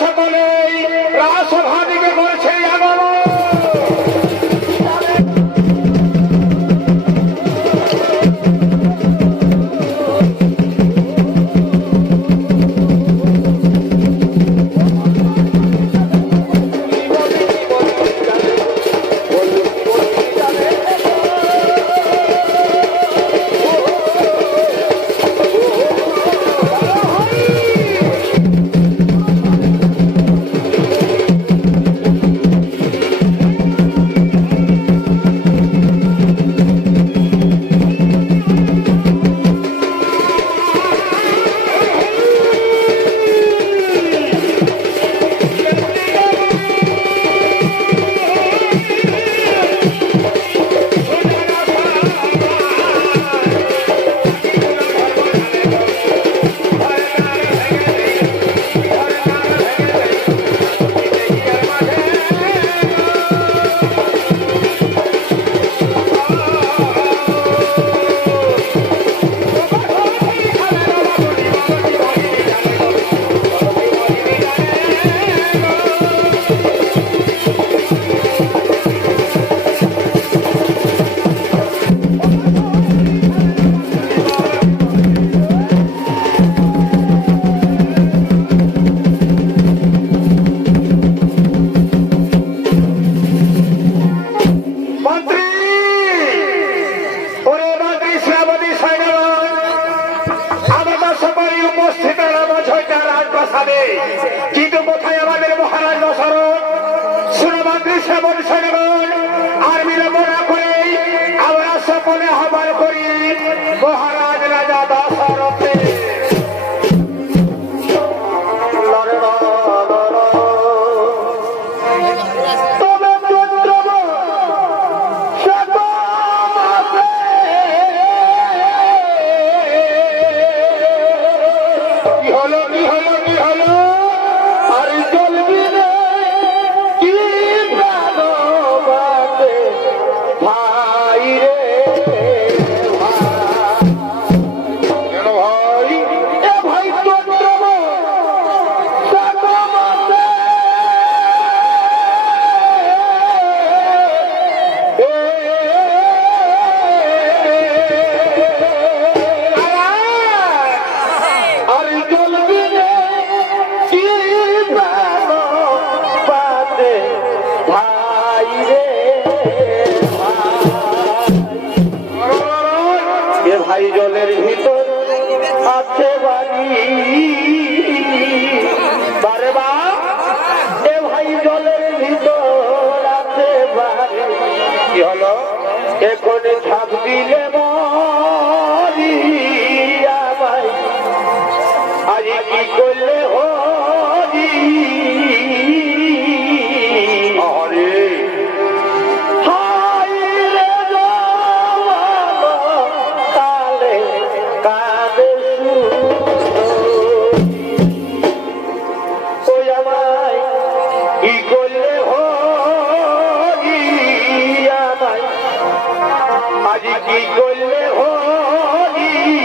সকলেই রাজসভা দিকে করছে আগমন। কিন্তু কোথায় আমাদের মহারাজ দশরথ? সুরমন্ত্রী শ্রাবণ সৈন্যগণ আর বিলম্ব না করে আমরা সকলে আহ্বান করি মহারাজ রাজা দশরথে। ভাই জলের ভিতর আছে বাড়ি, বারে বা এ ভাই জলের ভিতর আছে বাড়ি। কি হলো এখন ছাপ দিলে মরি ভাই, আজ কি করলে হরি কি করলে হরি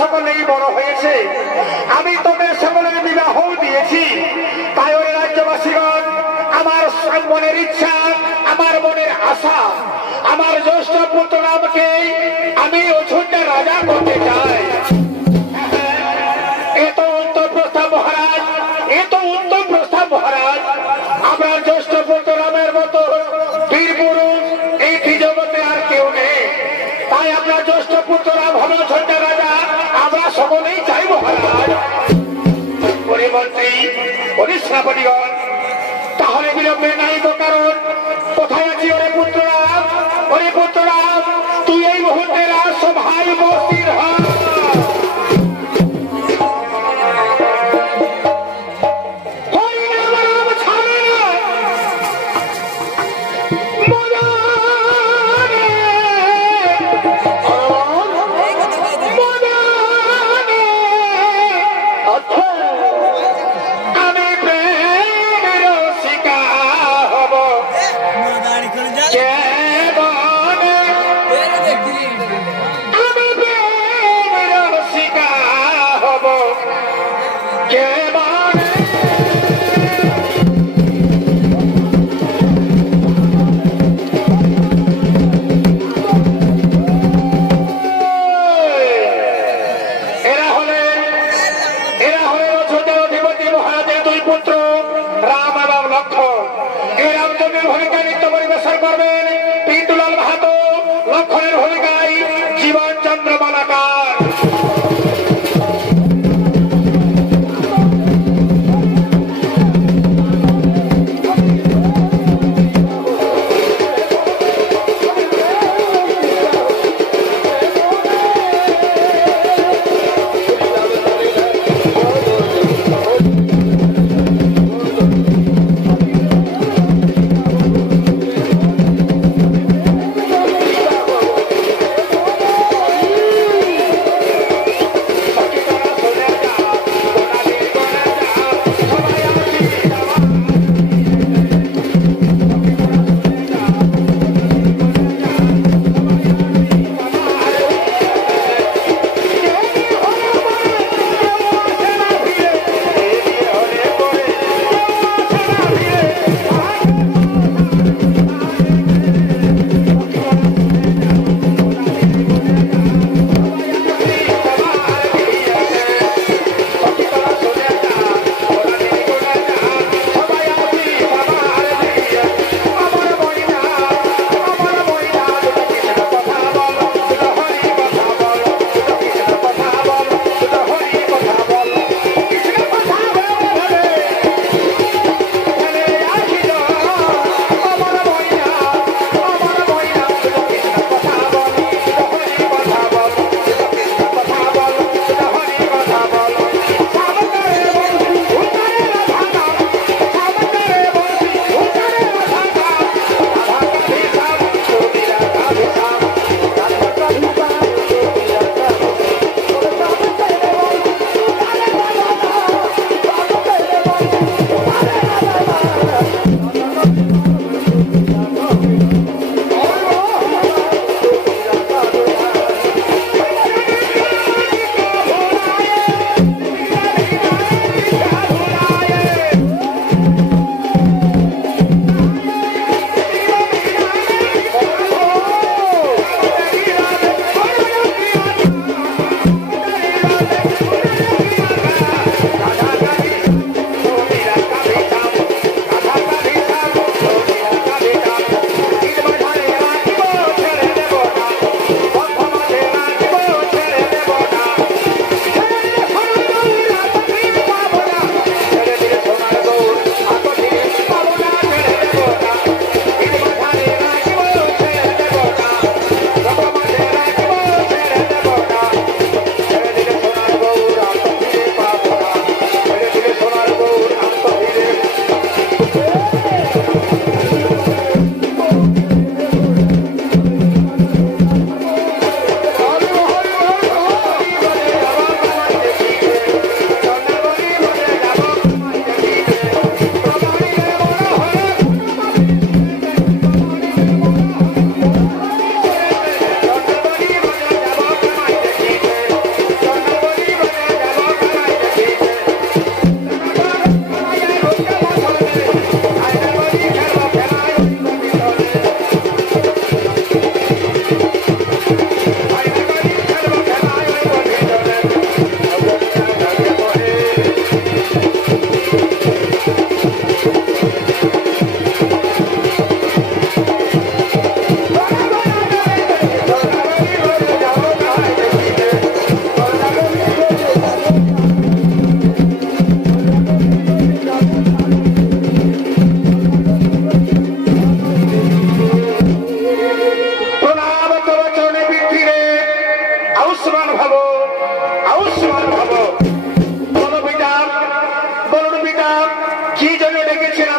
সকলেই বড় হয়েছে, আমি তোদের সকলের বিবাহ দিয়েছি। তাই ওই রাজ্যবাসীগণ, আমার মনের ইচ্ছা, আমার মনের আশা, আমার জ্যেষ্ঠ পুত্র রামকে আমি অযোধ্যা রাজা করতে চাই। এত উত্তর প্রস্তাব মহারাজ, এত উত্তর প্রস্তাব মহারাজ। আমার জ্যেষ্ঠ পুত্র রামের মতো বীর পুরুষ এই জগতে আর কেউ নেই। তাই আপনার জ্যেষ্ঠ পুত্র রাম হবে অযোধ্যা রাজা, আমরা সকলেই চাই মহারাজ। পরিমন্ত্রী, পরিশ্রাবণীগণ, তাহলে বিলম্বে নাই তো কারণ। কোথায় আছি ওরে পুত্র রাম? ওরে পুত্র রাম, তুই এই মুহূর্তে রাজসভায় উপস্থিত হ।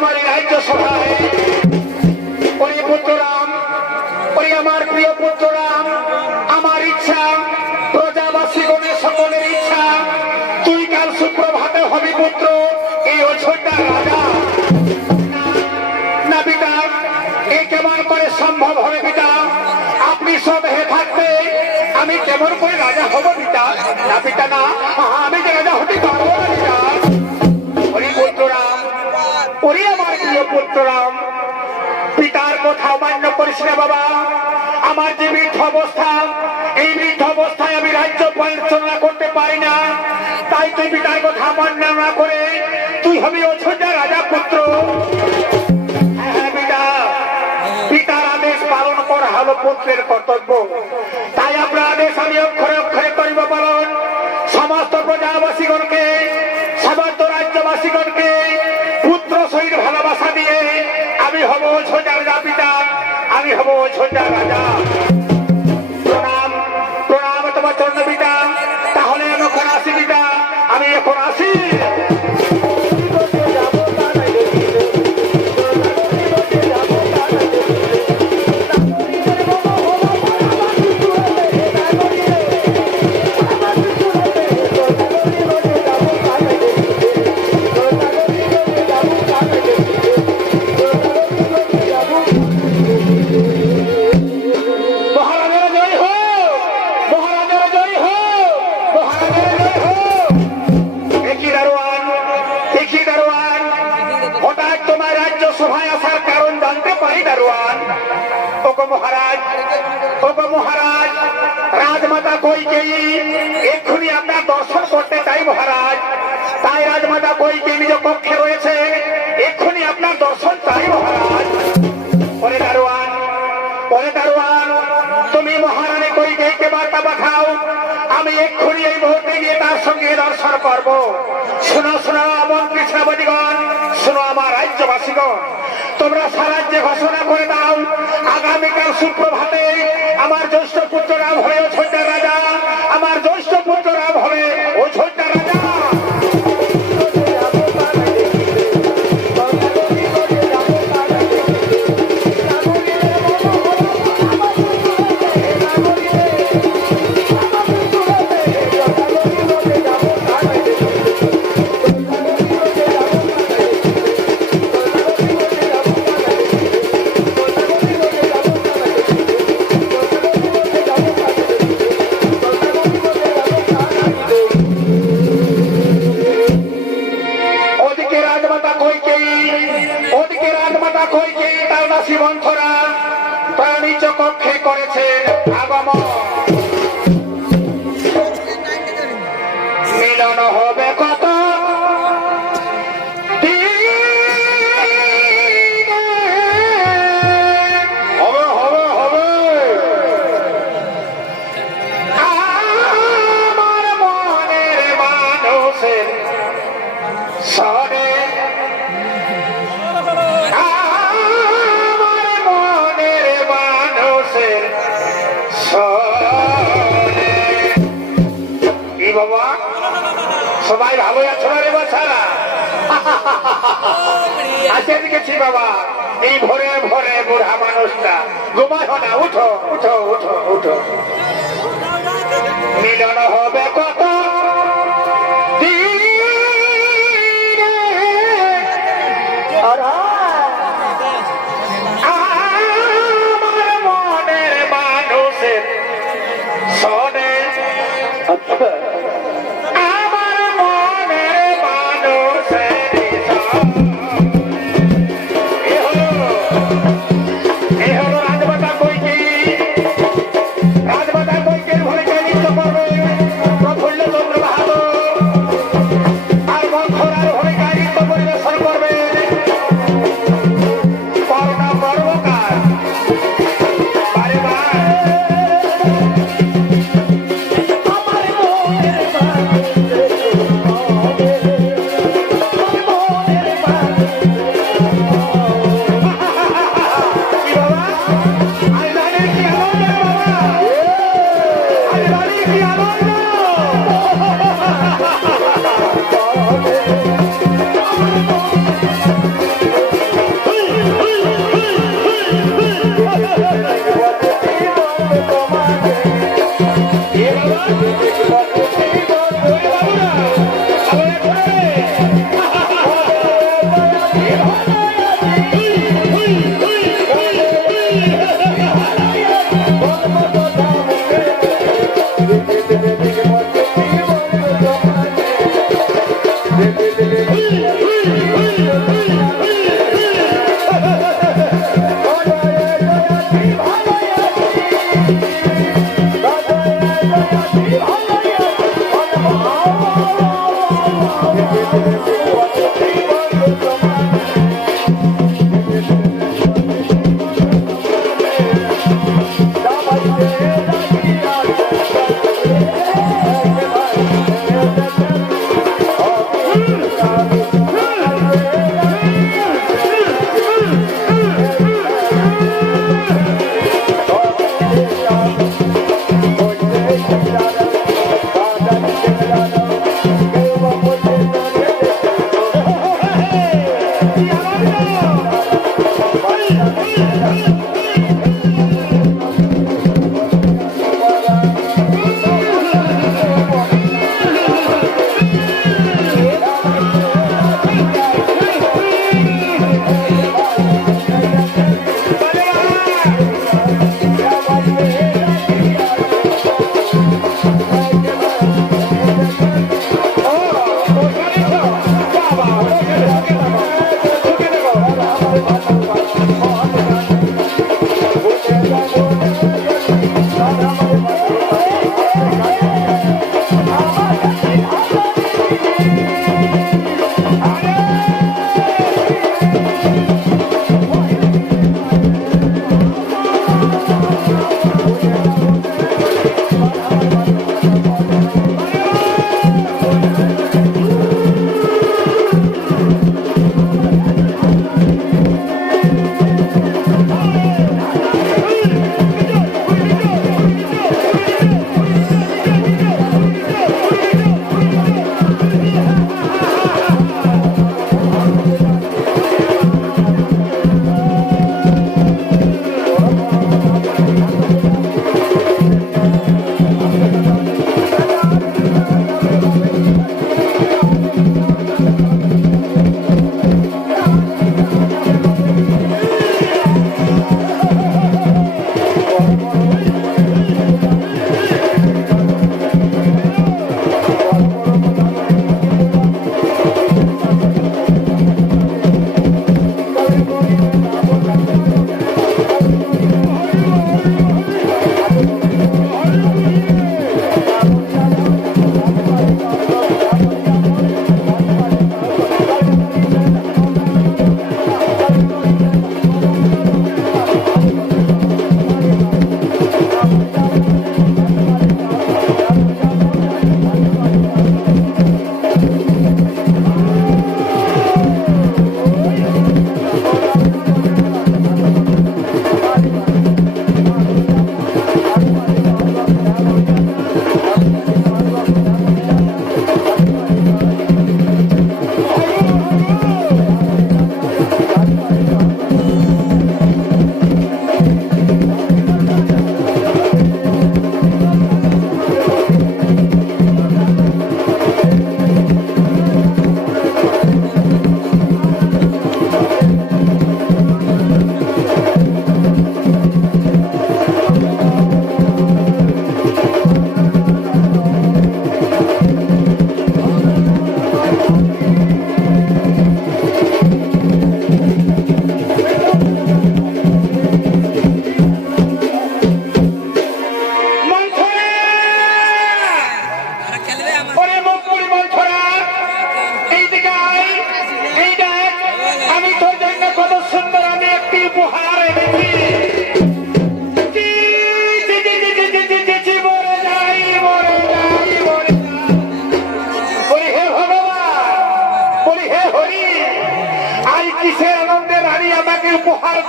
আমার এই রাজ্য সভায় ওরে পুত্ররাম, ওরে আমার প্রিয় পুত্ররাম, আমার ইচ্ছা প্রজাবাসীগণের সকলের ইচ্ছা তুই কাল সুপ্রভাতে হবি পুত্র এই অযোধ্যা রাজা। না পিতা, এ কেমন করে সম্ভব হবে পিতা? আপনি সব হে থাকতে আমি কেমন করে রাজা হব পিতা? না পিতা না, আমি যে রাজা হতে পারবো না পিতা। ওরে পুত্ররাম, ওরে আমার প্রিয় পুত্ররাম, পিতার কথা অমান্য করিস না বাবা। আমার যে বৃদ্ধ অবস্থা, এই বৃদ্ধ অবস্থায় আমি রাজ্য পরিচালনা করতে পারি না, তাই তুই পিতার কথা অমান্য না করে তুই হবি অযোধ্যা রাজা পুত্র। হ্যাঁ পিতা, পিতার আদেশ পালন করা হলো পুত্রের কর্তব্য, তাই আপনার আদেশ আমি অক্ষরে অক্ষরে করিব পালন। সমস্ত প্রজাবাসীগণকে, সমস্ত রাজ্যবাসীগণকে পুত্র সহিত ভালোবাসা দিয়ে আমি হব অযোধ্যা রাজা পিতা, আমি হব অযোধ্যা রাজা। প্রণাম, প্রণাম তোমার চরণ পিতা। তাহলে আমি এখন আসি পিতা, আমি এখন আসি। মহারাজ, রাজমাতা কইকেয়ী এক্ষুনি আপনার দর্শন করতে চাই মহারাজ। তাই রাজমাতা কইকেয়ী নিজ কক্ষে রয়েছে, এক্ষুনি আপনার দর্শন চাই মহারাজ। ওরে দারোয়ান, ওরে দারোয়ান, তুমি মহারানী কইকেয়ীকে বার্তা পাঠাও, আমি এক্ষুনি এই মুহূর্তে গিয়ে তার সঙ্গে দর্শন করব। শোনো শোনো মন্ত্রী শ্রাবণীগণ, শোনো আমার রাজ্যবাসীগণ, তোমরা সারাজ্যে ঘোষণা করে দাও আগামীকাল সুপ্রভাতে আমার জ্যেষ্ঠ পুত্র রাম হবে অযোধ্যা রাজা, আমার জ্যেষ্ঠ পুত্র রাম হবে অযোধ্যা রাজা। মন্থরা প্রাণীজ কক্ষে করেছেন আগমন, মিলন হবে কত হবে হবে হবে। আমার মনের মানুষের সনে বাবা, সবাই ভালো আছো না রে বাছা? আজকে দেখেছি বাবা, এই ভোরে ভোরে বুড়া মানুষটা ঘুমায় না, উঠো উঠো উঠো উঠো। মিলন হবে কত আমার মনের মানুষের সনে, আমার মনের মানুষের এ হলো রাজমাতা কইকেয়ী। রাজমাতা কইকেয়ীর ভূমিকায় নৃত্য করবে প্রভু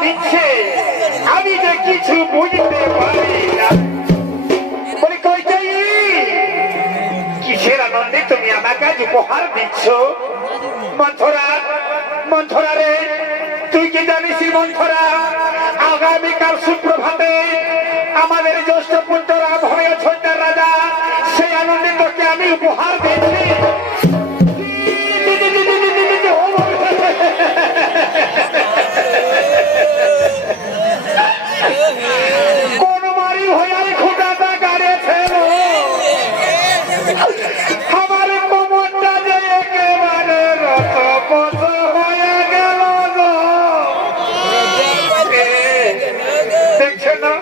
দিচ্ছে আমি যে কিছু বুঝতে পারি না। বলি কইটাই কিসের আনন্দে তুমি আমাকে আজ উপহার দিচ্ছ? মন্থরা, মন্থরা রে, তুই কি জানিস মন্থরা, আগামীকাল সুপ্রভাতে আমাদের জ্যেষ্ঠ পুত্ররা ভয় ছন্দার রাজা সেই আনন্দে তোকে আমি উপহার দিচ্ছি। কোন মারি ভয়াল খুঁটাটা গাড়েছে আমার কোমরটা যে একেবারে রত হয়ে গেল। দেখছে না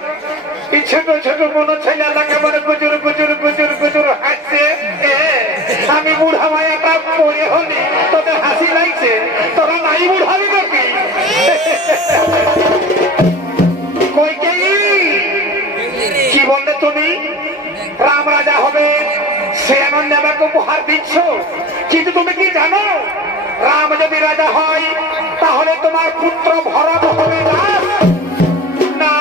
এই ছোট ছোট মনে ছেলে একেবারে গুজুর গুজুর গুজুর গুজুর হাসছে। আমি বুড়া মায়াটা পড়ে হলি তোদের হাসি লাগছে, তোরা নাই বুড়াবি নাকি? কি বললে তুমি? রাম রাজা হবে সে আনন্দে আমাকে উপহার দিচ্ছ, কিন্তু তুমি কি জানো রাম যদি রাজা হয় তাহলে তোমার পুত্র ভরত হবে না। না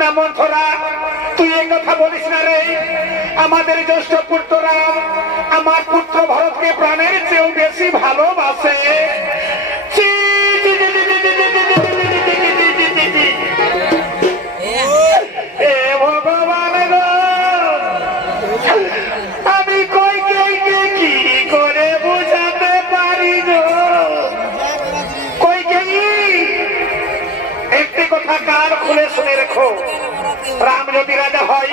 না মন্থরা, তুই এই কথা বলিস না রে। আমাদের জ্যেষ্ঠ পুত্র রাম আমার পুত্র ভরতকে প্রাণের চেয়েও বেশি ভালোবাসে। আমি কইকে কি করে বুঝাতে পারি গো? কইকে একটি কথা কান খুলে শুনে রেখো, রাম যদি রাজা হয়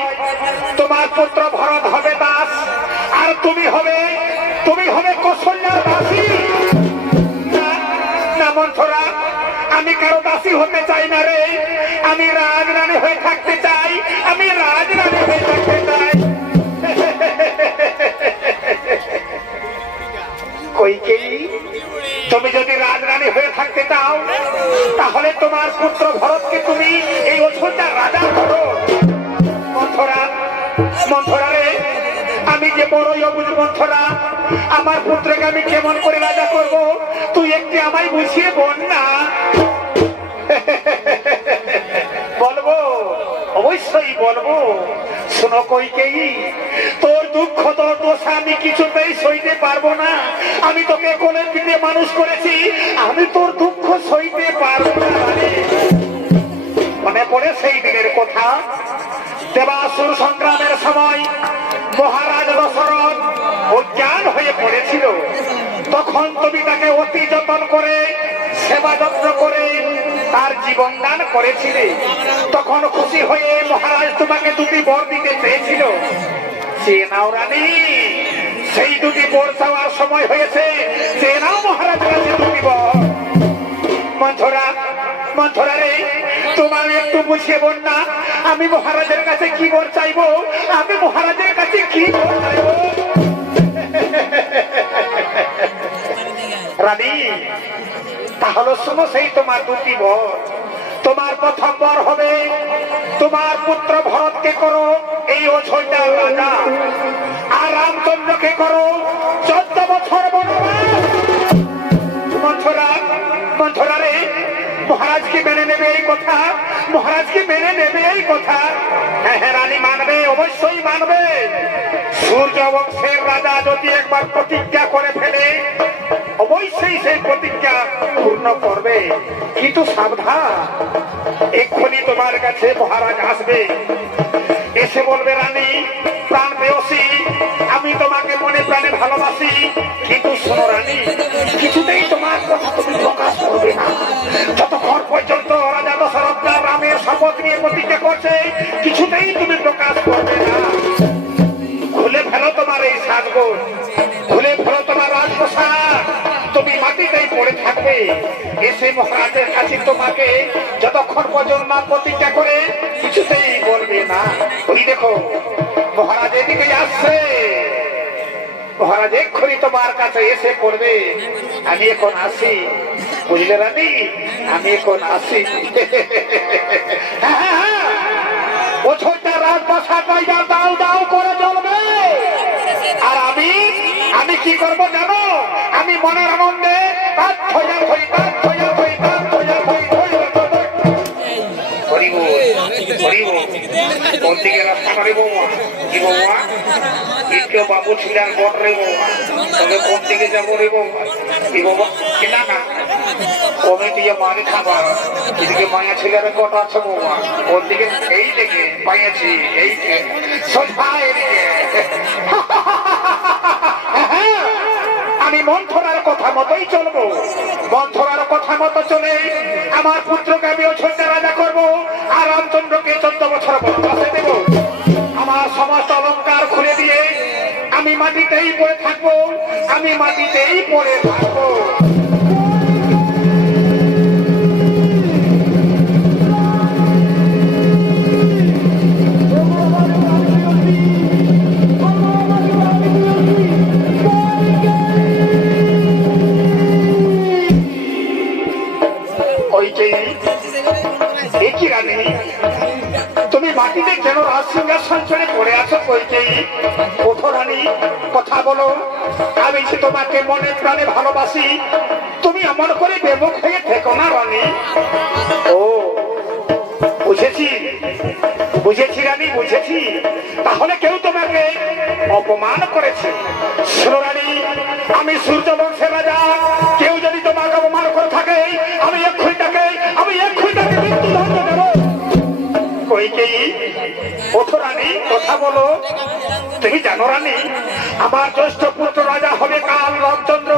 তোমার পুত্র ভরত হবে দাস, আর তুমি হবে কৌশল্যার দাসী। কারো দাসী হতে চাই না রে, আমি রাজরানী হয়ে থাকতে চাই, আমি রাজরানী হয়ে থাকতে চাই। কইকেয়ী, তুমি যদি রাজরানী হয়ে থাকতে চাও তাহলে তোমার পুত্র ভরতকে তুমি এই অযোধ্যার রাজা করো। মন্থরা, মন্থরা রে, আমি যে বড়ই অবুঝ মন্থরা, আমার পুত্রকে আমি কেমন করে রাজা করব তুই একটু আমায় বুঝিয়ে বল না। বলবো, অবশ্যই বলবো। শোনো কইকেয়ী, তোর দুঃখ তোর দোষা আমি কিছুতেই সইতে পারবো না। আমি তোকে কোলে পিঠে মানুষ করেছি, আমি তোর দুঃখ সইতে পারবো না। মনে পড়ে সেই দিনের কথা, দেবাসুর সংগ্রামের সময় মহারাজ দশরথ অজ্ঞান হয়ে পড়েছিল। তখন তুমি তাকে অতি যত্ন করে সেবা যত্ন করে তার জীবন দান করেছিলে। তখন খুশি হয়ে মহারাজ তোমাকে দুটি বর দিতে চেয়েছিল। সে নাও রানী, সেই দুটি বর চাওয়ার সময় হয়েছে। সে নাও মহারাজের কাছে দুটি বর। মন্থরা, মন্থরা রে, তোমার একটু বুঝিয়ে বল না, আমি মহারাজের কাছে কি বর চাইবো, আমি মহারাজের কাছে কি বর চাইবো। রানী, তাহলে শোনো সেই তোমার দুটি বর। তোমার প্রথম বর হবে তোমার পুত্র ভরতকে করো এই অযোধ্যার রাজা, আর রামচন্দ্রকে করো 14 বছর বনবাস। মন্থরা, মন্থরা রে, মহারাজকে মেনে নেবে এই কথা, মহারাজকে মেনে নেবে এই কথা। হ্যাঁ হ্যাঁ রানী মানবে, অবশ্যই মানবে। সূর্য বংশের রাজা যদি একবার প্রতিজ্ঞা করে ফেলে অবশ্যই সেই প্রতিজ্ঞা পূর্ণ করবে। কিন্তু সাবধান, এক্ষুনি তোমার কাছে মহারাজ আসবে, এসে বলবে রানী প্রাণ প্রেয়সী, আমি তোমাকে মনে প্রাণে ভালোবাসি, কিন্তু শোনো রানী, কিছুতেই তোমার কথা তুমি প্রকাশ করবে না। যতক্ষণ পর্যন্ত রাজা দশরথ রামের শপথ নিয়ে প্রতিজ্ঞা করছে কিছুতেই তুমি প্রকাশ করবে না। খুলে ফেলো তোমার এই সাজগোজ, খুলে ফেলো তোমার রাজপ্রসাদ, তুমি মাটিতেই পড়ে থাকবে। এসে মহারাজের কাছে তোমাকে যতক্ষণ পর্যন্ত না প্রতিজ্ঞা করে কিছুতেই বলবে না। ওই দেখো মহারাজ এদিকে আসছে, মহারাজ এক্ষুনি তোমার কাছে এসে পড়বে। আমি এখন আসি, বুঝলে রানী, আমি এখন আসি। অযোধ্যার রাজপ্রাসাদ দাও দাও করে জ্বলবে। আর আমি কি করবো জানো, আমি মনের আনন্দে কোন দিকে রাস্তা করে বৌমা, কি বৌমা কেউ বাবু ছিলেন বট রে বৌমা, তবে কোন দিকে যাবো রে বৌমা, কি বৌমা কিনা না কমিটি মারি খাবার, এদিকে মায়া ছেলের কট আছে বৌমা, কোন দিকে এই দিকে পাইয়াছি, এই সোজা এদিকে। আমি মন্থরার কথা মতোই চলবো, মন্থরার কথা মতো চলে আমার পুত্রকে আমি অযোধ্যা রাজা করবো, আর রামচন্দ্রকে 14 বছর বনবাসে দেব। আমার সমস্ত অলঙ্কার খুলে দিয়ে আমি মাটিতেই পড়ে থাকবো, আমি মাটিতেই পড়ে থাকবো। তুমি মাটিতে কেন রাজসিংহাসন ছেড়ে পড়ে আছো কইকেয়ী? ওঠো রানী, কথা বলো, আমি যে তোমাকে মনে প্রাণে ভালোবাসি, তুমি এমন করে বেমুখ হয়ে থেকো না রানী। ও বুঝেছি, বুঝেছি রানী, বুঝেছি। তাহলে কেউ তোমাকে অপমান করেছে। শোনো রানী, আমি সূর্য বংশের রাজা, কেউ যদি তোমাকে অপমান করে থাকে আমি এক্ষুনি তাকে মৃত্যুদণ্ড দেব। কইকেয়ী, ওঠো রানী, কথা বলো। তুমি জানো রানী, আমার জ্যেষ্ঠ পুত্র রাজা হবে কাল রামচন্দ্র,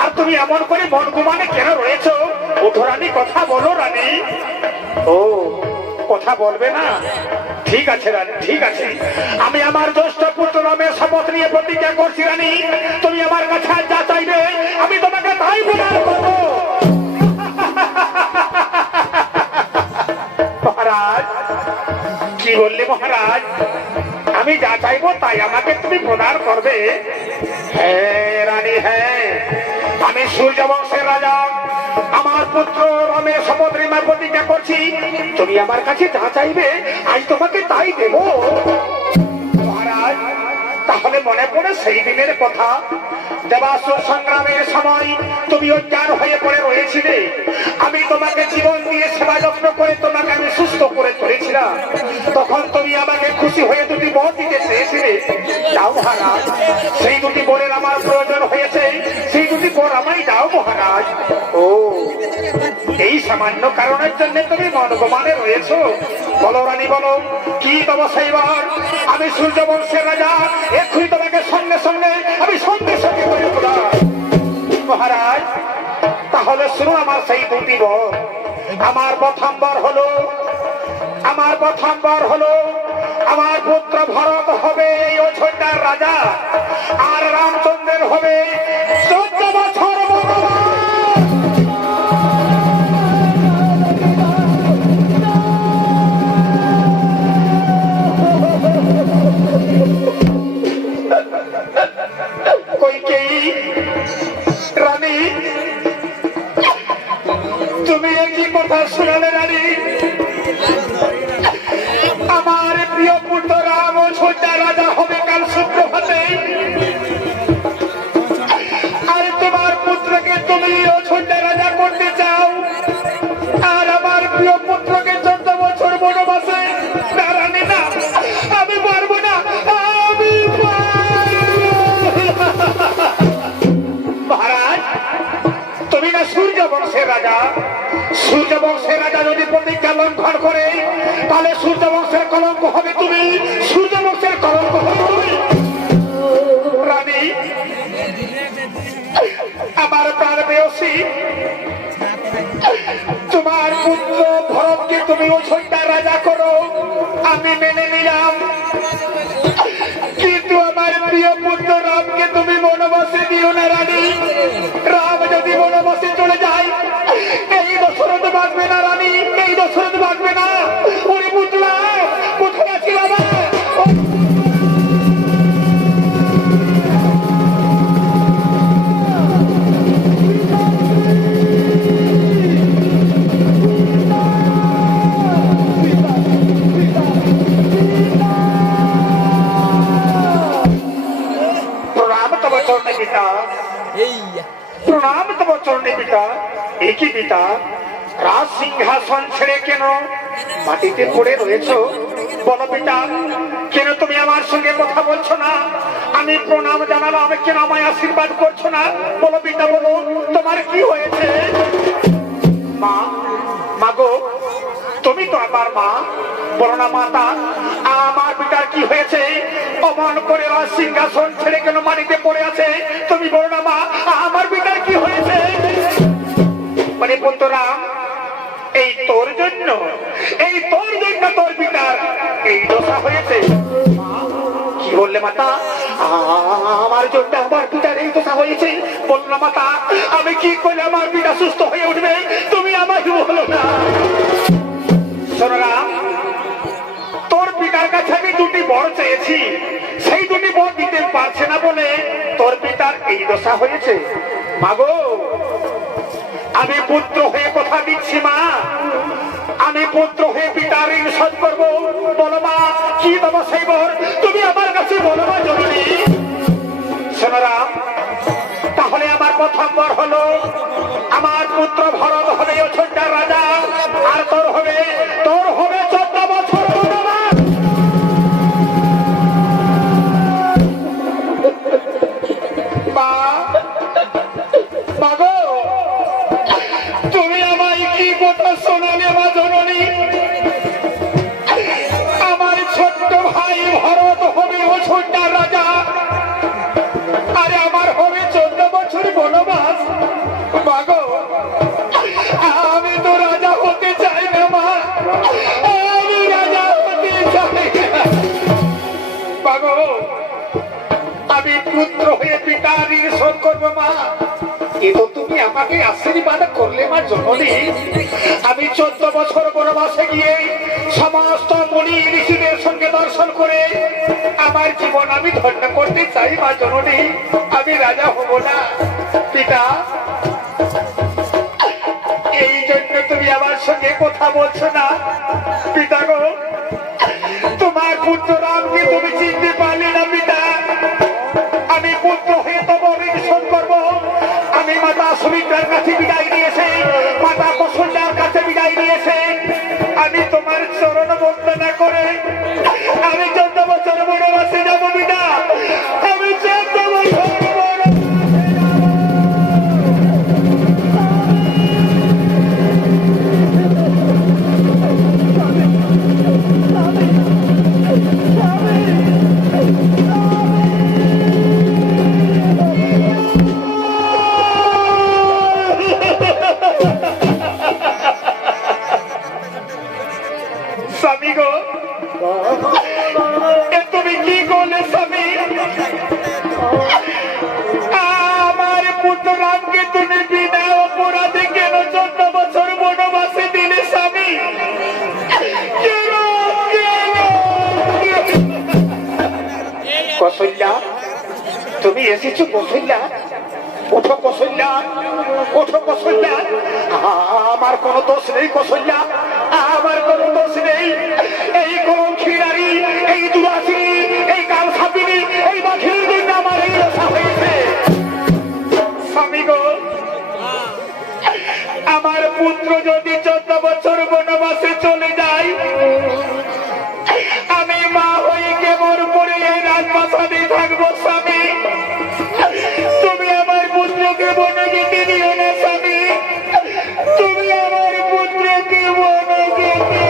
আর তুমি এমন করে মন গুমানে কেন রয়েছো? ওঠো রানী, কথা বলো রানী। ও কথা বলবে না? ঠিক আছে রানী, ঠিক আছে। আমি আমার জ্যেষ্ঠ পুত্র রামের শপথ নিয়ে প্রতিজ্ঞা করছি রানী, তুমি আমার কাছে যা চাইবে আমি তোমাকে তাই প্রদান করবো। মহারাজ আমি যা চাইবো তাই আমাকে তুমি প্রদান করবে? হ্যাঁ রানী, হ্যাঁ, আমি সূর্য বংশের রাজা, আমার পুত্র রামের শপথ রিমা প্রতিজ্ঞা করছি, তুমি আমার কাছে যা চাইবে আজ তোমাকে তাই দেব। মহারাজ তাহলে মনে পড়ে সেই দিনের কথা, দেবাসুর সংগ্রামের সময় তুমি অজ্ঞান হয়ে পড়ে রয়েছিলে, আমি তোমাকে জীবন দিয়ে সেবা যত্ন করে তোমাকে আমি সুস্থ করে তুলেছিলাম, তখন তুমি আমাকে খুশি হয়ে দুটি বর দিতে চেয়েছিলে। দাও মহারাজ, সেই দুটি বরের আমার প্রয়োজন হয়েছে, সেই দুটি বর আমায় দাও মহারাজ। ও এই সামান্য কারণের জন্য তুমি মনগমানে রয়েছ? বলো রানী, বলো কি তব সেই বর? আমি সূর্য বংশের রাজা, এক্ষুনি তোমাকে সঙ্গে সঙ্গে আমি সঙ্গে সঙ্গে করে দিলাম। মহারাজ তাহলে শুনুন আমার সেই দুটি বর। আমার প্রথম বর হলো, আমার পুত্র ভরত হবে এই অযোধ্যার রাজা, আর রামচন্দ্রের হবে 14 বছর বনবাস। রানী তুমি একই কথা শুনালে রানী, আমার প্রিয় পুত্র রাম অযোধ্যা রাজা হবে কাল সুপ্রভাতে, আর তোমার পুত্রকে তুমি অযোধ্যা রাজা করতে চাও, আর আমার প্রিয় পুত্রকে 14 বছর বনবাসে। না রানী না, আমি পারবো না, আমি মহারাজ তুমি না সূর্য বংশের রাজা, সূর্য বংশের রাজা যদি প্রতিজ্ঞা লঙ্ঘন করে তাহলে সূর্য বংশের কলঙ্ক হবে তুমি, সূর্য বংশের কলঙ্ক হবে তুমি। রানী আমার প্রাণ প্রেয়সী, তোমার পুত্র ভরতকে তুমি অযোধ্যার রাজা করো, আমি মেনে নিলাম, কিন্তু আমার প্রিয় পুত্র রামকে তুমি বনবাসে দিও না রানী। রাম যদি বনবাসে চলে যায় এই দশরথ বাঁচবে না রানী, এই দশরথ বাঁচবে না। ওরে পুত্র কোথায় আছি বাবা? প্রণাম তব চরণে পিতা। একই পিতা, রাজ সিংহাসন ছেড়ে কেন মাটিতে পড়ে রয়েছ? বলো পিতা, কেন তুমি আমার সঙ্গে কথা বলছো না? আমি প্রণাম জানালাম, কেন আমায় আশীর্বাদ করছো না? বলো পিতা, বলো তোমার কি হয়েছে? মা, মাগো তুমি তো আমার মা, বলো না মাতা আমার পিতার কি হয়েছে? অমন করে সিংহাসন ছেড়ে কেন মাটিতে পড়ে আছে? তুমি বলো না মা আমার পিতার কি হয়েছে? মানে পুত্ররাম এই তোর জন্য তোর পিতার এই দশা হয়েছে। কি বললে মাতা? আমার জন্য আমার পিতার এই দশা হয়েছে? বললো না মাতা আমি কি করলে আমার পিতা সুস্থ হয়ে উঠবে? তুমি আমাকে বলো না। শোনরাম, তোর পিতার কাছে আমি দুটি বর চেয়েছি, সেই দুটি বর দিতে পারছে না বলে তোর পিতার এই দশা হয়েছে। মাগো আমি পুত্র হয়ে কথা দিচ্ছি মা, আমি পুত্র হয়ে পিতার ঋণ শোধ করবো। বলো মা কি দেবো সেই বর? তুমি আমার কাছে বলো মা জরুরি। শোনরাম, তাহলে আমার প্রথম বর হলো আমার পুত্র ভরত হবে অযোধ্যার রাজা, আর তোর হবে 14 বছর বনবাস। মা, মাগো তুমি আমায় কি কথা শোনালে মা জননী? আমার ছোট্ট ভাই ভরত হবে অযোধ্যার রাজা, আরে আমার হবে 14 বছর বনবাস। মাগো আমাকে আশীর্বাদ করলে মা জননী। আমি 14 বছর বনবাসে গিয়ে সমস্ত মুনি ঋষিদের সঙ্গে দর্শন করে আমার জীবন আমি ধন্য করতে চাই মা জননী। আমি রাজা হব না পিতা, এই জন্য তুমি আমার সঙ্গে কথা বলছো না পিতা গো। তোমার পুত্র রামকে তুমি চিনতে পারলে না পিতা। আমি পুত্র হয়ে তব অভিষেক করব। আমি মাতা সুমিত্রার কাছে বিদায় দিয়েছে, মাতা কৌশল্যার কাছে বিদায় দিয়েছে। আমি তোমার চরণ বন্দনা করে আমি 14 বছর বনবাসে যাব পিতা। আমি 14 বছর স্বামী গো, তুমি কি করলে স্বামী? আমার পুত্র রামকে তুমি বিনা অপরাধে কেন 14 বছর বনবাসে দিলে স্বামী? কৌশল্যা, তুমি এসেছো কৌশল্যা? ওঠো কৌশল্যা, ওঠো কৌশল্যা। আমার কোনো দোষ নেই কৌশল্যা, আমার কোনো দোষ নেই। এই ক্ষীরারি, এই দুরাসি, এই কাল সাপিনী, এই বাঘিনীর জন্য আমার এই দশা হয়েছে স্বামী গো। আমার পুত্র যদি 14 বছর বনবাসে চলে যায়, আমি মা হয়ে কেমন করে এই রাজপ্রাসাদে থাকবো স্বামী? তুমি আমার পুত্রকে বনে যেতে দিও না স্বামী। তুমি আমার পুত্রকে বনে যেতে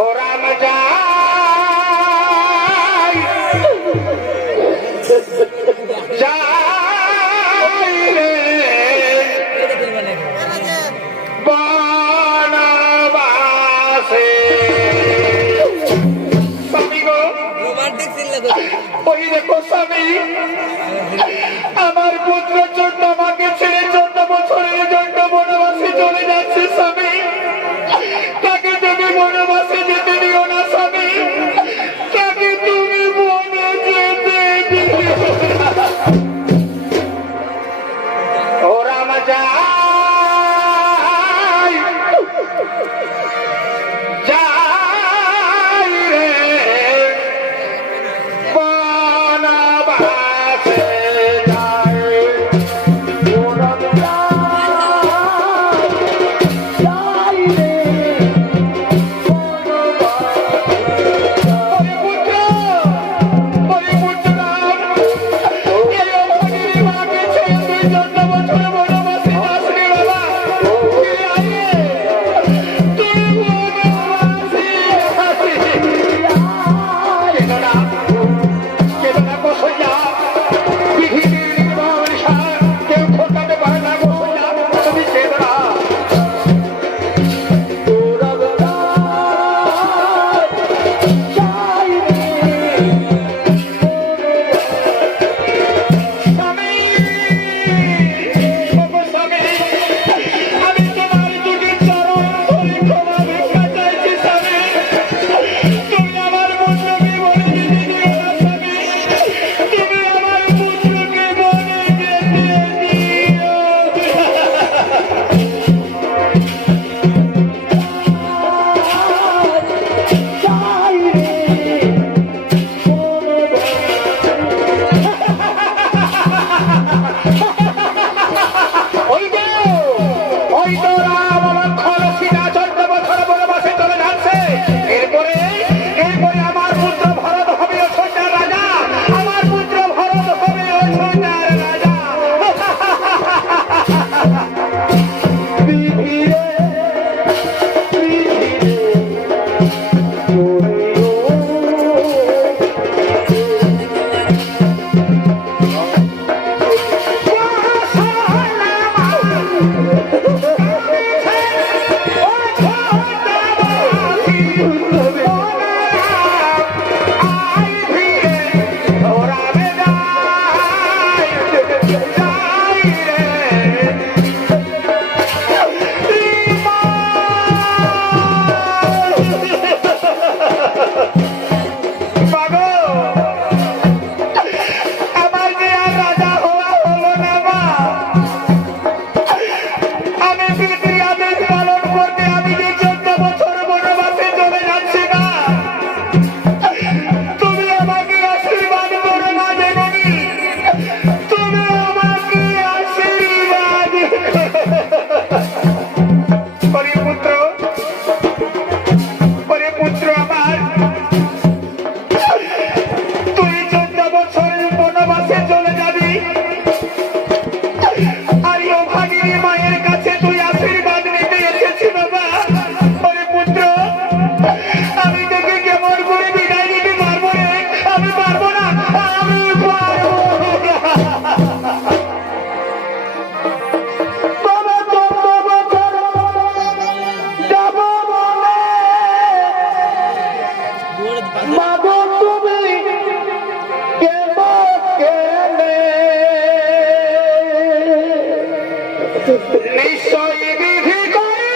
ও রাম যাই যাই রে বনবাসে। স্বামী গো, ওই দেখো স্বামী, আমার পুত্র জন্য আমাকে ছেড়ে 14 বছরের জন্য বনবাসে চলে যাচ্ছে স্বামী। তাকে তুমি বনবাসে যেতে দিও না স্বামী, তাকে তুমি বনে যেতে দিও না। ও রাম যাই যাই রে বনবাসে যাই। নিশ্চয়ই বিধি করে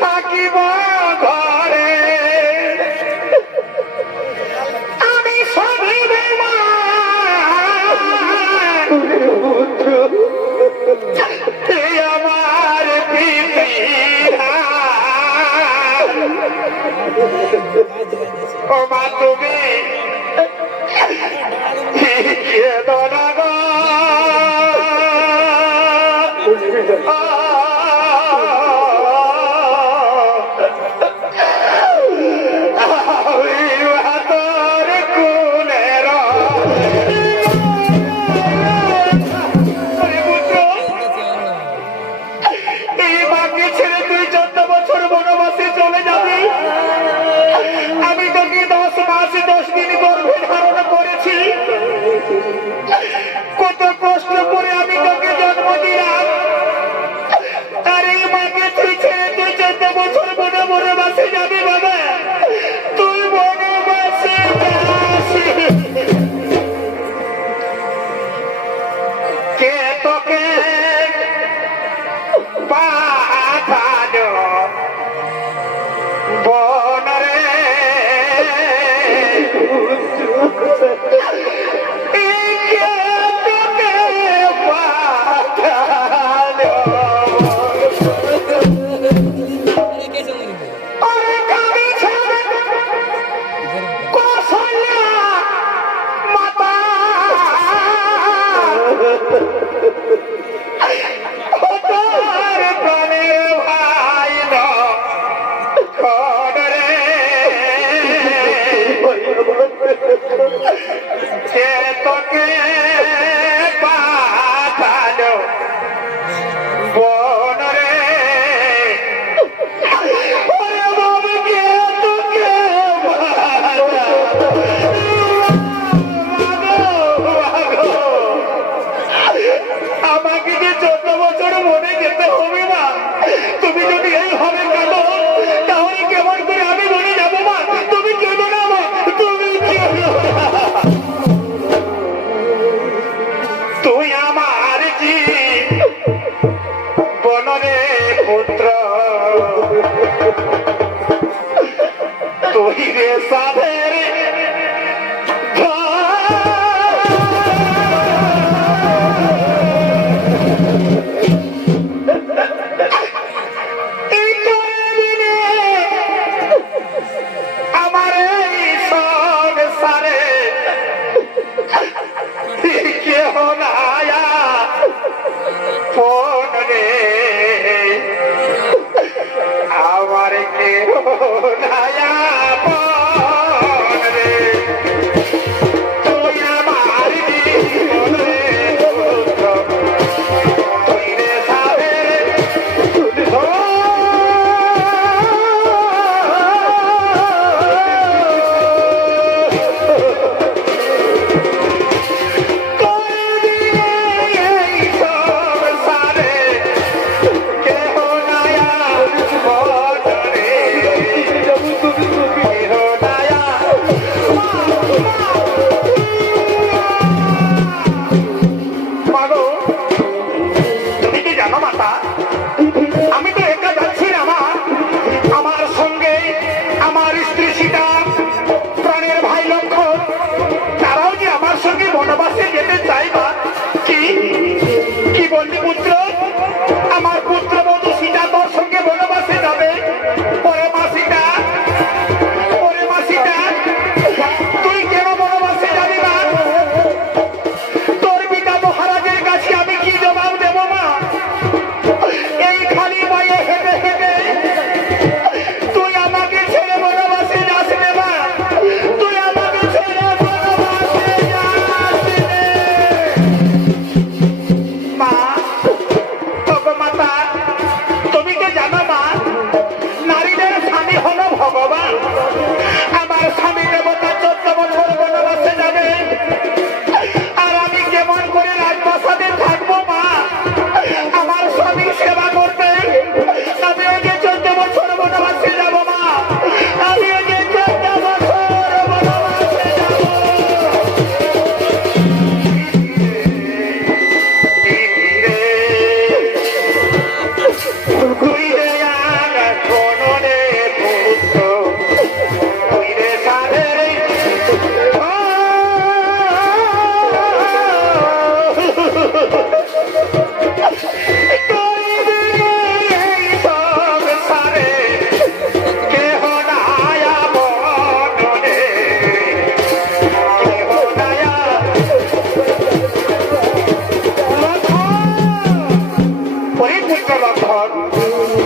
থাকিব ঘরে আমি সবিবে মা আমার পিতা ও মা তুমি কেঁদো না গো আমি তোকে 10 মাস 10 দিন গর্ভে ধারণ করেছি কত কষ্ট করে আমি তোকে জন্ম দিলাম আর এই মাকে তুই ছেড়ে তুই 14 বছর বনবাসে যাবি বাবা তুই বনবাসে কে তোকে পাঠালো বনরে প্রাণের ভাই কে তোকে পাঠালো বনরে কে তোকে আমাকে যে 14 বছর মনে যেতে হবে না তুমি যদি এই হবে কাঁদো তাহলে কেমন করে আমি মনে যাবো মা তুমি কেঁদো না মা তুমি তুই আমার জি বনরে পুত্র তুই রে সাধের আমার কে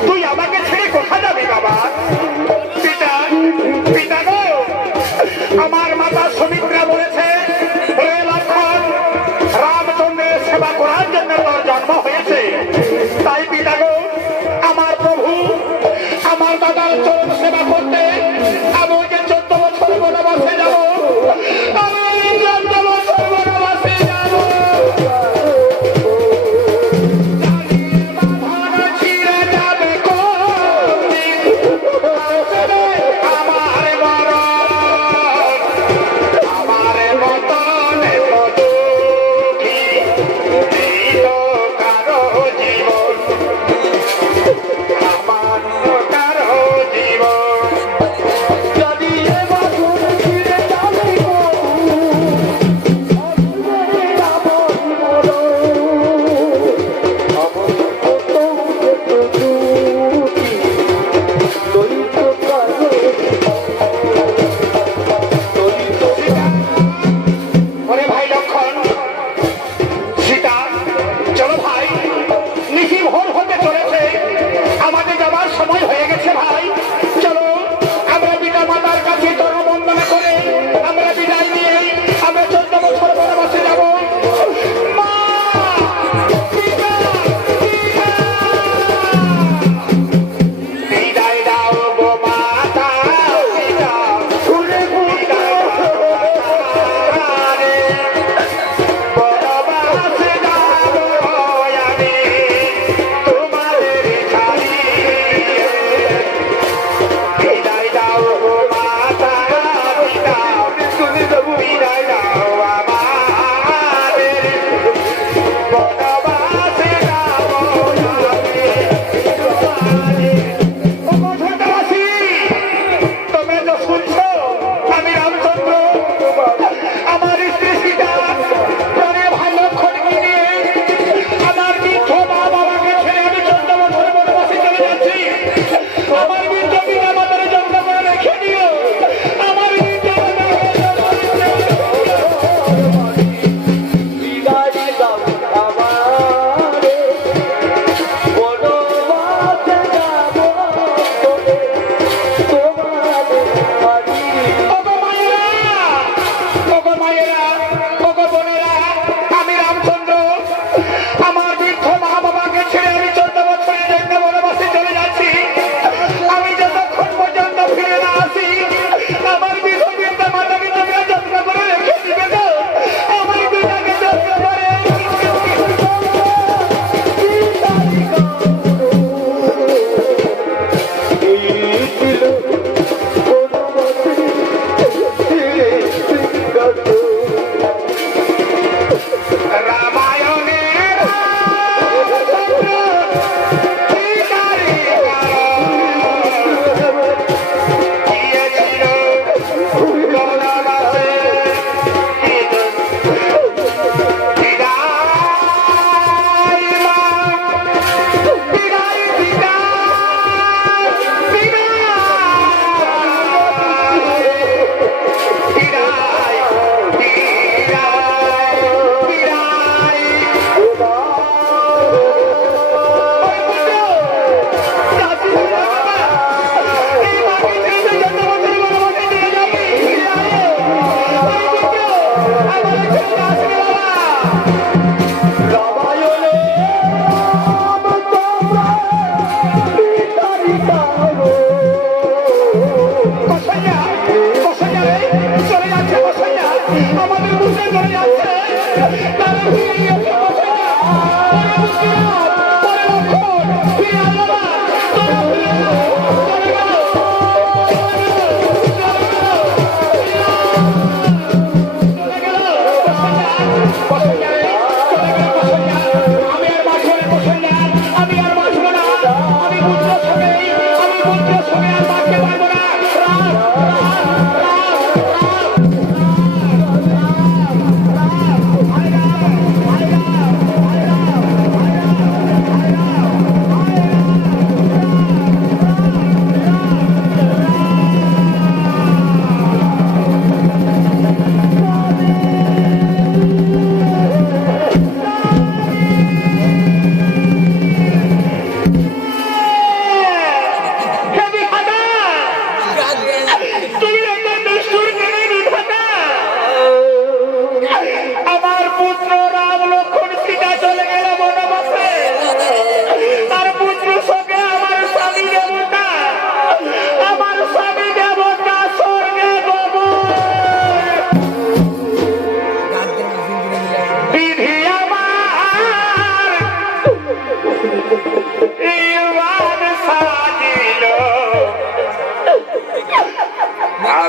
তুই আমাকে ছেড়ে কোথায় যাবি বাবা? পিতা, পিতা গো, আমার মাতা সুমিত্রা বলেছে হে লক্ষণ, রামচন্দ্রের সেবা করার জন্য তোর জন্ম হয়েছে। তাই পিতা গো, আমার প্রভু আমার দাদার চরণ সেবা করতে আমি যে 14 বছর বনবাসে যাব, আমি 14 বছর বনবাসে যাব।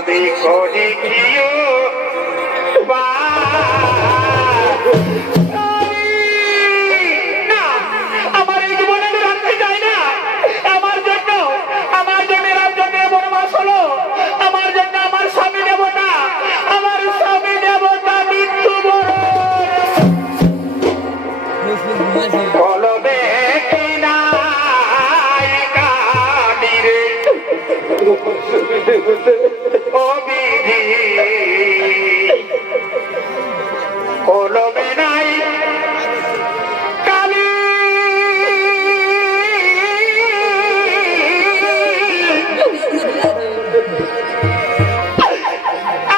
देखो देखियो না আমার এই জীবনে আমি রাখতে চাই না আমার জন্য রাম জন্য বনবাস হলো আমার জন্য আমার স্বামী দেবতা মৃত্যু কলবে কিনাই কালি রে ও বিধি কলবে নাই কালি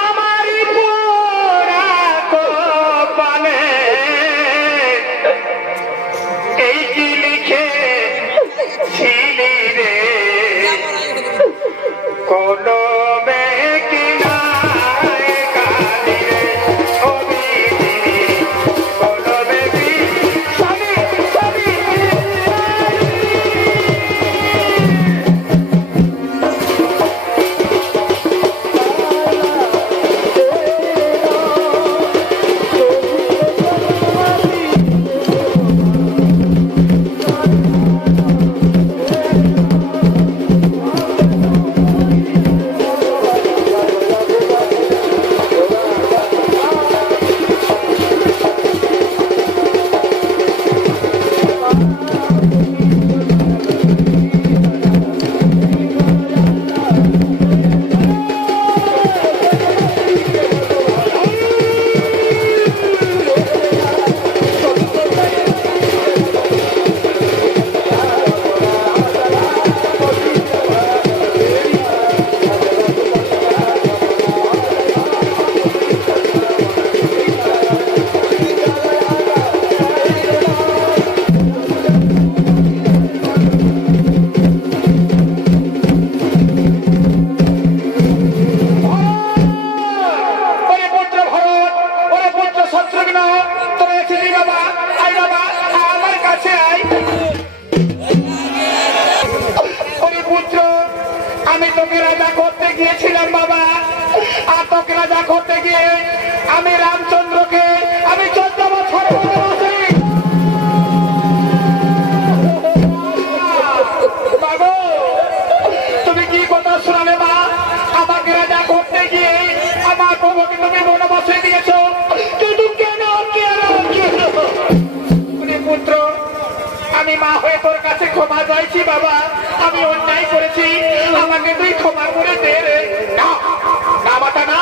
আমারি পোড়া কপালে এই কি লিখে ছিলি রে কলবে কিনায় কালি রে ও বিধি কলবে স্বামী স্বামী আমি তোকে রাজা করতে গিয়েছিলাম বাবা আর তোকে রাজা করতে গিয়ে আমি রামচন্দ্রকে আমি 14 বছর বনবাসী বাবু তুমি কি কথা শোনালে মা আমাকে রাজা করতে গিয়ে আমার প্রভুকে তুমি বনবাসে দিয়েছো কিন্তু কেন পুত্র আমি মা হয়ে তোর কাছে ক্ষমা চাইছি বাবা আমি অন্যায় করেছি আমাকে তুই ক্ষমা করে দে রে না না মাতা না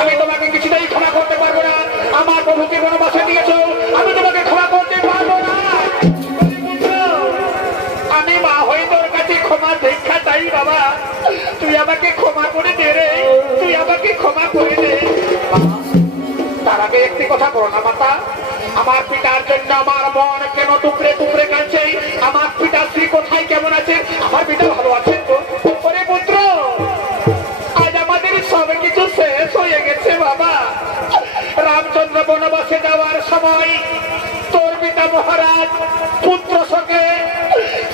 আমি তোমাকে কিছুতেই ক্ষমা করতে পারবো না আমার প্রভুকে বনবাসে দিয়েছো আমি তোমাকে ক্ষমা করতে পারবো না আমি মা হয়ে তোর কাছে ক্ষমা দেখা চাই বাবা তুই আমাকে ক্ষমা করে দে রে তুই আমাকে ক্ষমা করে দে তার আগে একটি কথা বলো না মাতা আমার পিতার জন্য আমার মন কেন টুকরে টুকরে কাঁদছে আমার পিতাশ্রী কোথায় কেমন আছে আমার পিতা ভালো আছেন তো ওরে পুত্র আজ আমাদের সব কিছু শেষ হয়ে গেছে বাবা রামচন্দ্র বনবাসে যাওয়ার সময় তোর পিতা মহারাজ পুত্র শোকে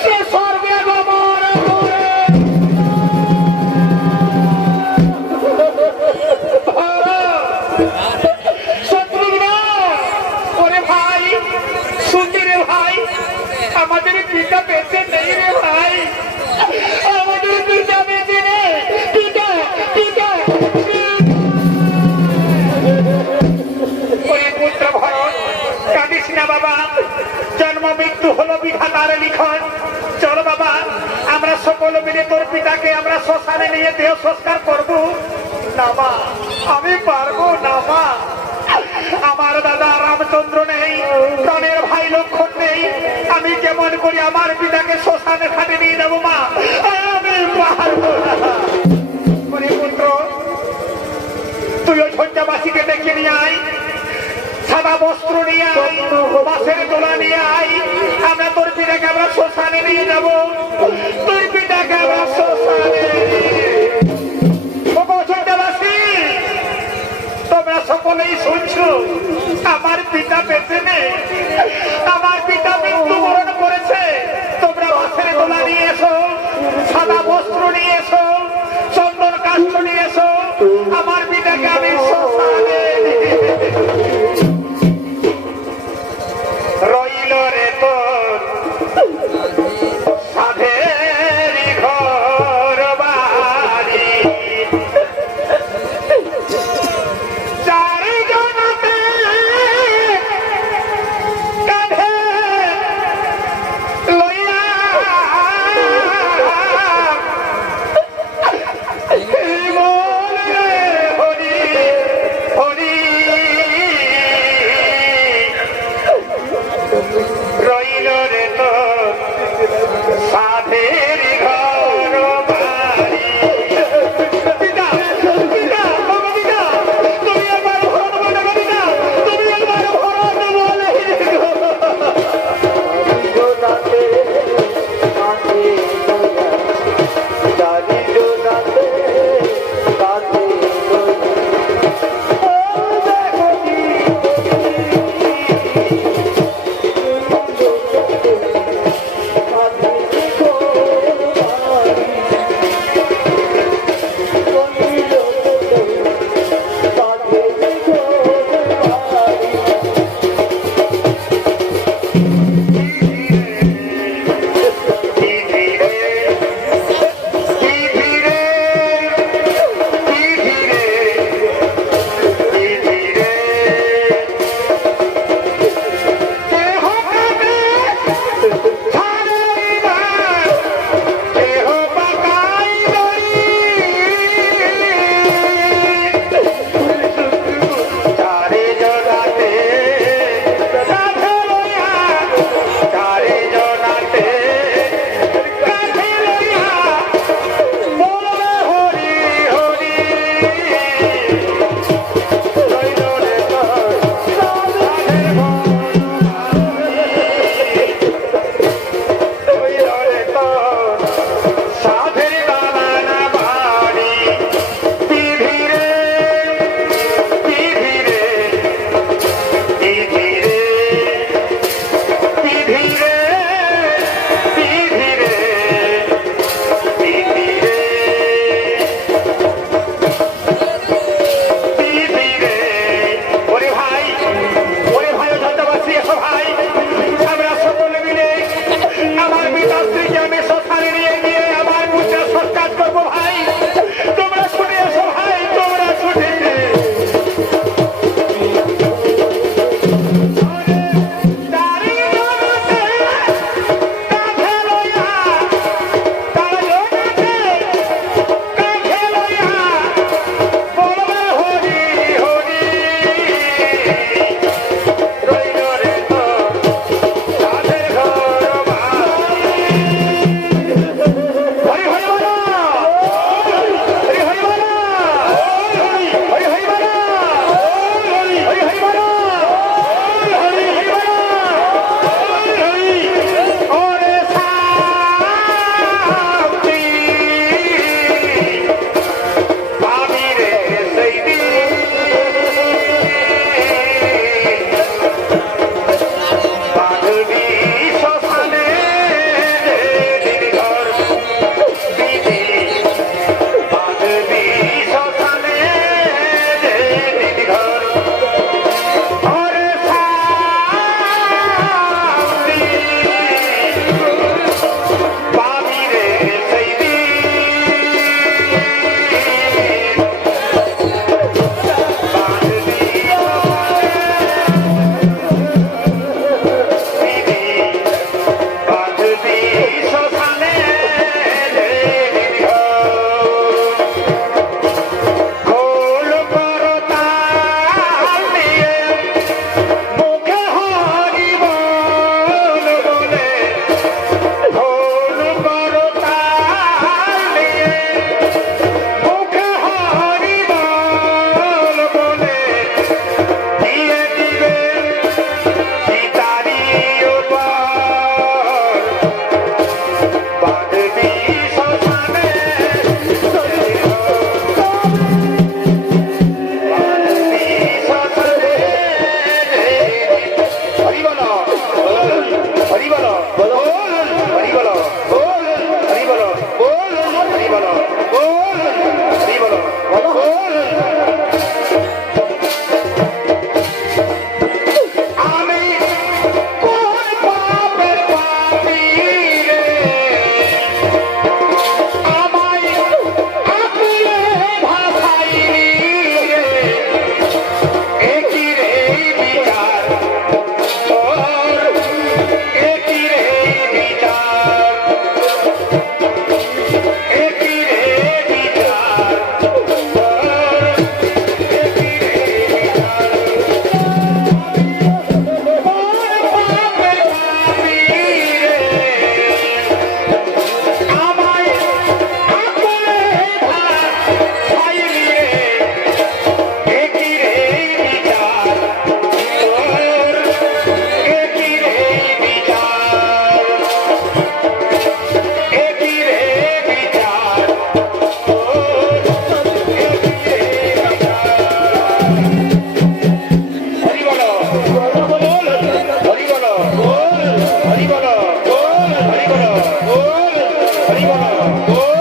সে স্বর্গে গমন করে আমাদের পিতা বেঁচে নেই রে ভাই আমাদের পিতা বেঁচে নেই পিতা পিতা ওই পুত্র ভরত কাঁদিস না বাবা জন্ম মৃত্যু হলো বিধাতার লিখন চলো বাবা আমরা সকল মিলে তোর পিতাকে আমরা শ্মশানে নিয়ে দেহ সংস্কার করবো না মা আমি পারবো না মা আমার দাদা রামচন্দ্র নেই প্রাণের ভাই লক্ষণ নেই আমি কেমন করি আমার পিতাকে শ্মশানে ঘাটে নিয়ে যাবো মা আমি পারবো না পুত্র তুই ওই সঞ্জাবাসীকে ডেকে নিয়ে আয় সাদা বস্ত্র নিয়ে আয় বাঁশের দোলা নিয়ে আয় আমরা তোর পিতাকে আমরা শ্মশানে নিয়ে যাবো তোর পিতাকে আমরা শ্মশানে তোমরা সকলেই শুনছো আমার পিতা বেঁচে নেই আমার পিতা মৃত্যুবরণ করেছে তোমরা বাঁশের দোলা নিয়ে এসো সাদা বস্ত্র নিয়ে এসো চন্দন কাষ্ঠ নিয়ে এসো আমার পিতাকে আমি শ্মশানে রইল রে তোর সাধেরি ঘর বাড়ি চারজনতে কাঁধে লইয়া হরি হরি হরি বল। বল।